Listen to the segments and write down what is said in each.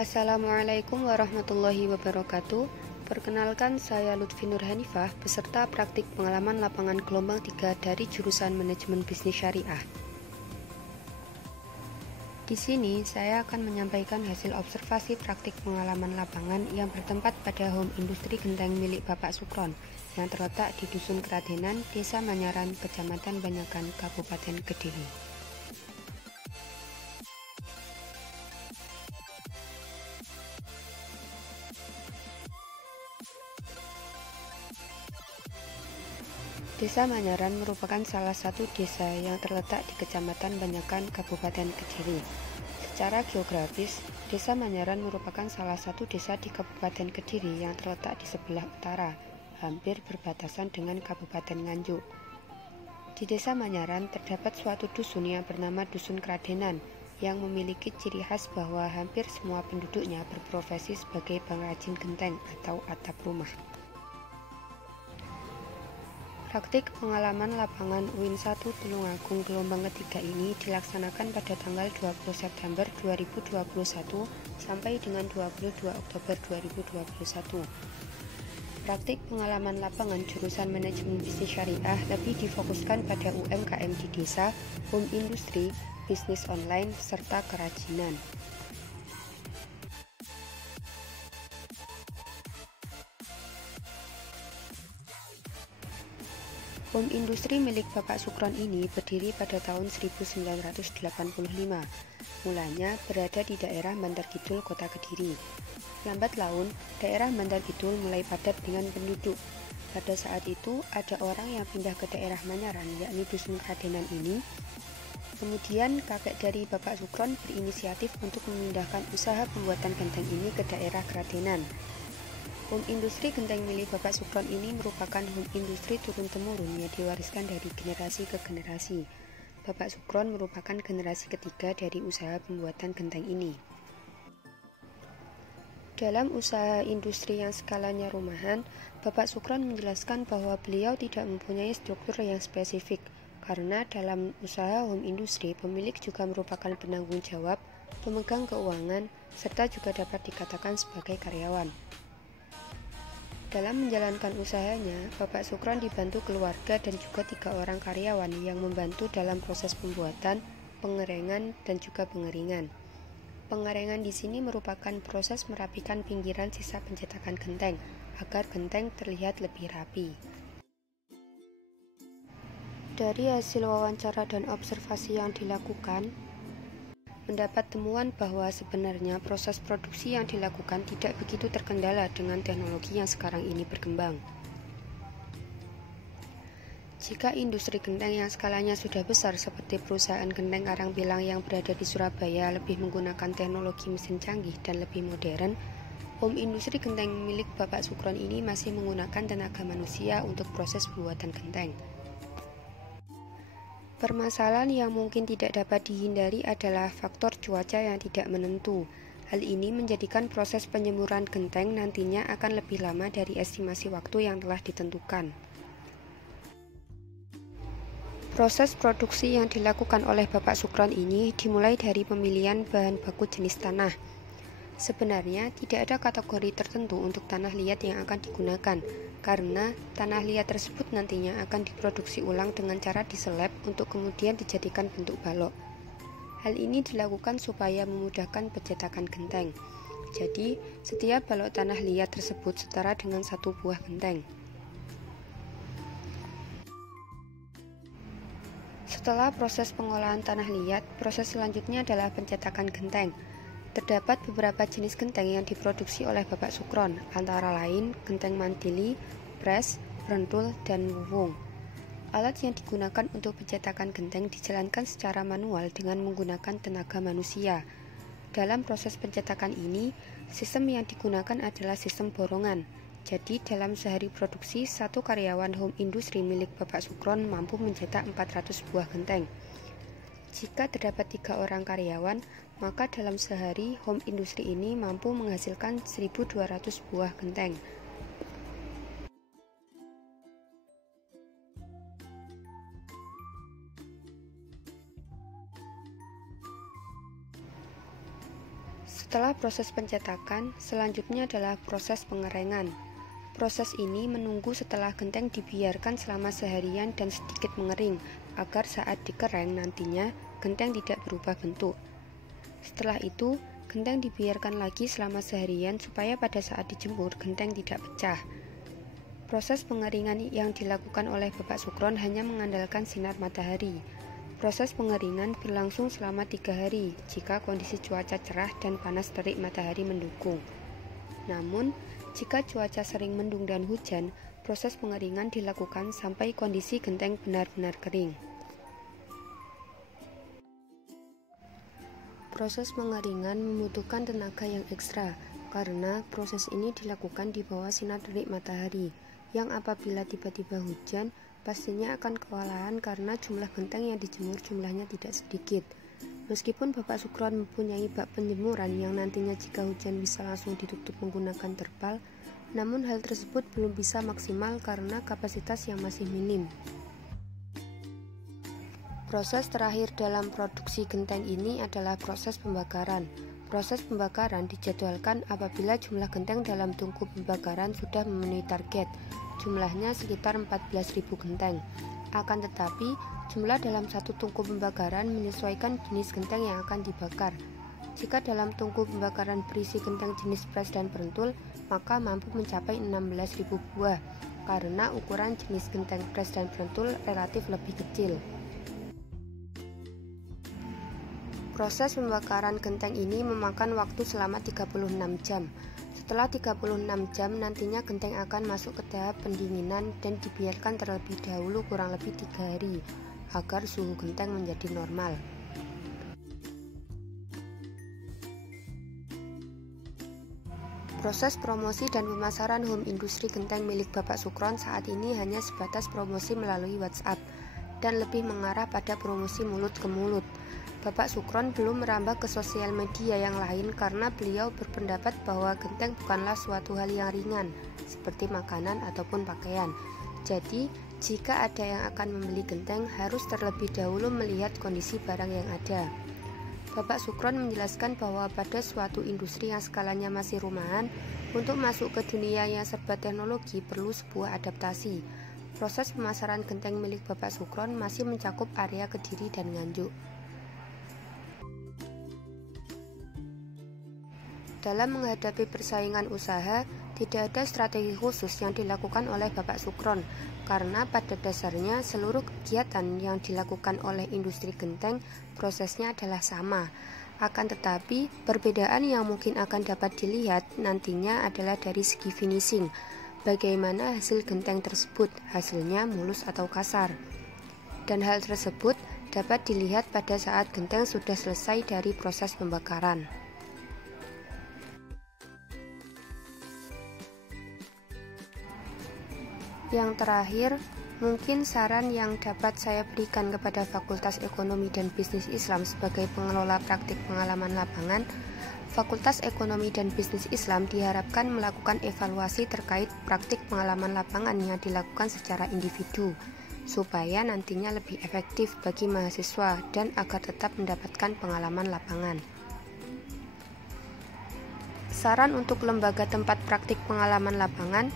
Assalamualaikum warahmatullahi wabarakatuh. Perkenalkan, saya Lutfi Nur Hanifah, peserta praktik pengalaman lapangan gelombang 3 dari jurusan Manajemen Bisnis Syariah. Di sini saya akan menyampaikan hasil observasi praktik pengalaman lapangan yang bertempat pada home industri genteng milik Bapak Sukron yang terletak di Dusun Kradenan, Desa Manyaran, Kecamatan Banyakan, Kabupaten Kediri. Desa Manyaran merupakan salah satu desa yang terletak di Kecamatan Banyakan, Kabupaten Kediri. Secara geografis, Desa Manyaran merupakan salah satu desa di Kabupaten Kediri yang terletak di sebelah utara, hampir berbatasan dengan Kabupaten Nganjuk. Di Desa Manyaran terdapat suatu dusun yang bernama Dusun Kradenan, yang memiliki ciri khas bahwa hampir semua penduduknya berprofesi sebagai pengrajin genteng atau atap rumah. Praktik pengalaman lapangan UIN 1 Tulungagung gelombang ketiga ini dilaksanakan pada tanggal 20 September 2021 sampai dengan 22 Oktober 2021. Praktik pengalaman lapangan jurusan Manajemen Bisnis Syariah lebih difokuskan pada UMKM di desa, home industry, bisnis online, serta kerajinan. Home industri milik Bapak Sukron ini berdiri pada tahun 1985. Mulanya berada di daerah Bantar Kidul, Kota Kediri. Lambat laun, daerah Bantar Kidul mulai padat dengan penduduk. Pada saat itu, ada orang yang pindah ke daerah Manyaran, yakni Dusun Kradenan ini. Kemudian, kakek dari Bapak Sukron berinisiatif untuk memindahkan usaha pembuatan genteng ini ke daerah Kradenan. Home industri genteng milik Bapak Sukron ini merupakan home industri turun-temurun yang diwariskan dari generasi ke generasi. Bapak Sukron merupakan generasi ketiga dari usaha pembuatan genteng ini. Dalam usaha industri yang skalanya rumahan, Bapak Sukron menjelaskan bahwa beliau tidak mempunyai struktur yang spesifik, karena dalam usaha home industri, pemilik juga merupakan penanggung jawab, pemegang keuangan, serta juga dapat dikatakan sebagai karyawan. Dalam menjalankan usahanya, Bapak Sukron dibantu keluarga dan juga 3 orang karyawan yang membantu dalam proses pembuatan, pengerengan, dan juga pengeringan. Pengerengan di sini merupakan proses merapikan pinggiran sisa pencetakan genteng, agar genteng terlihat lebih rapi. Dari hasil wawancara dan observasi yang dilakukan, mendapat temuan bahwa sebenarnya proses produksi yang dilakukan tidak begitu terkendala dengan teknologi yang sekarang ini berkembang. Jika industri genteng yang skalanya sudah besar seperti perusahaan genteng Karangpilang yang berada di Surabaya lebih menggunakan teknologi mesin canggih dan lebih modern, home industri genteng milik Bapak Sukron ini masih menggunakan tenaga manusia untuk proses pembuatan genteng. Permasalahan yang mungkin tidak dapat dihindari adalah faktor cuaca yang tidak menentu. Hal ini menjadikan proses penyemuran genteng nantinya akan lebih lama dari estimasi waktu yang telah ditentukan. Proses produksi yang dilakukan oleh Bapak Sukron ini dimulai dari pemilihan bahan baku jenis tanah. Sebenarnya tidak ada kategori tertentu untuk tanah liat yang akan digunakan, karena tanah liat tersebut nantinya akan diproduksi ulang dengan cara diseleb untuk kemudian dijadikan bentuk balok. Hal ini dilakukan supaya memudahkan pencetakan genteng. Jadi, setiap balok tanah liat tersebut setara dengan 1 buah genteng. Setelah proses pengolahan tanah liat, proses selanjutnya adalah pencetakan genteng. Terdapat beberapa jenis genteng yang diproduksi oleh Bapak Sukron, antara lain genteng mantili, pres, rentul, dan wuwung. Alat yang digunakan untuk pencetakan genteng dijalankan secara manual dengan menggunakan tenaga manusia. Dalam proses pencetakan ini, sistem yang digunakan adalah sistem borongan. Jadi, dalam sehari produksi, 1 karyawan home industri milik Bapak Sukron mampu mencetak 400 buah genteng. Jika terdapat 3 orang karyawan, maka dalam sehari home industri ini mampu menghasilkan 1.200 buah genteng. Setelah proses pencetakan, selanjutnya adalah proses pengerengan. Proses ini menunggu setelah genteng dibiarkan selama seharian dan sedikit mengering, agar saat dikereng nantinya genteng tidak berubah bentuk. Setelah itu, genteng dibiarkan lagi selama seharian supaya pada saat dijemur genteng tidak pecah. Proses pengeringan yang dilakukan oleh Bapak Sukron hanya mengandalkan sinar matahari. Proses pengeringan berlangsung selama 3 hari jika kondisi cuaca cerah dan panas terik matahari mendukung. Namun, jika cuaca sering mendung dan hujan, proses pengeringan dilakukan sampai kondisi genteng benar-benar kering. Proses pengeringan membutuhkan tenaga yang ekstra karena proses ini dilakukan di bawah sinar terik matahari, yang apabila tiba-tiba hujan, pastinya akan kewalahan karena jumlah genteng yang dijemur jumlahnya tidak sedikit. Meskipun Bapak Sukron mempunyai bak penjemuran yang nantinya jika hujan bisa langsung ditutup menggunakan terpal, namun hal tersebut belum bisa maksimal karena kapasitas yang masih minim. Proses terakhir dalam produksi genteng ini adalah proses pembakaran. Proses pembakaran dijadwalkan apabila jumlah genteng dalam tungku pembakaran sudah memenuhi target. Jumlahnya sekitar 14.000 genteng. Akan tetapi, jumlah dalam satu tungku pembakaran menyesuaikan jenis genteng yang akan dibakar. Jika dalam tungku pembakaran berisi genteng jenis pres dan pentul, maka mampu mencapai 16.000 buah, karena ukuran jenis genteng pres dan pentul relatif lebih kecil. Proses pembakaran genteng ini memakan waktu selama 36 jam. Setelah 36 jam nantinya genteng akan masuk ke tahap pendinginan dan dibiarkan terlebih dahulu kurang lebih 3 hari agar suhu genteng menjadi normal. Proses promosi dan pemasaran home industri genteng milik Bapak Sukron saat ini hanya sebatas promosi melalui WhatsApp dan lebih mengarah pada promosi mulut ke mulut. Bapak Sukron belum merambah ke sosial media yang lain karena beliau berpendapat bahwa genteng bukanlah suatu hal yang ringan, seperti makanan ataupun pakaian. Jadi, jika ada yang akan membeli genteng, harus terlebih dahulu melihat kondisi barang yang ada. Bapak Sukron menjelaskan bahwa pada suatu industri yang skalanya masih rumahan, untuk masuk ke dunia yang serba teknologi perlu sebuah adaptasi. Proses pemasaran genteng milik Bapak Sukron masih mencakup area Kediri dan Nganjuk. Dalam menghadapi persaingan usaha, tidak ada strategi khusus yang dilakukan oleh Bapak Sukron, karena pada dasarnya seluruh kegiatan yang dilakukan oleh industri genteng prosesnya adalah sama. Akan tetapi, perbedaan yang mungkin akan dapat dilihat nantinya adalah dari segi finishing. Bagaimana hasil genteng tersebut, hasilnya mulus atau kasar. Dan hal tersebut dapat dilihat pada saat genteng sudah selesai dari proses pembakaran. Yang terakhir, mungkin saran yang dapat saya berikan kepada Fakultas Ekonomi dan Bisnis Islam sebagai pengelola praktik pengalaman lapangan, Fakultas Ekonomi dan Bisnis Islam diharapkan melakukan evaluasi terkait praktik pengalaman lapangan yang dilakukan secara individu, supaya nantinya lebih efektif bagi mahasiswa dan agar tetap mendapatkan pengalaman lapangan. Saran untuk lembaga tempat praktik pengalaman lapangan,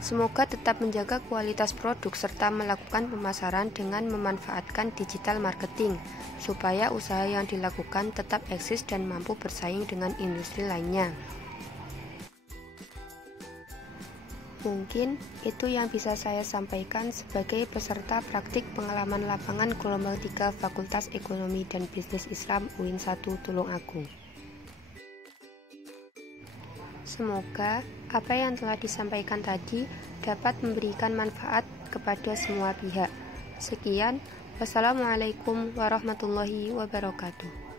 semoga tetap menjaga kualitas produk serta melakukan pemasaran dengan memanfaatkan digital marketing, supaya usaha yang dilakukan tetap eksis dan mampu bersaing dengan industri lainnya. Mungkin itu yang bisa saya sampaikan sebagai peserta praktik pengalaman lapangan gelombang 3 Fakultas Ekonomi dan Bisnis Islam UIN 1 Tulungagung. Semoga apa yang telah disampaikan tadi dapat memberikan manfaat kepada semua pihak. Sekian, wassalamualaikum warahmatullahi wabarakatuh.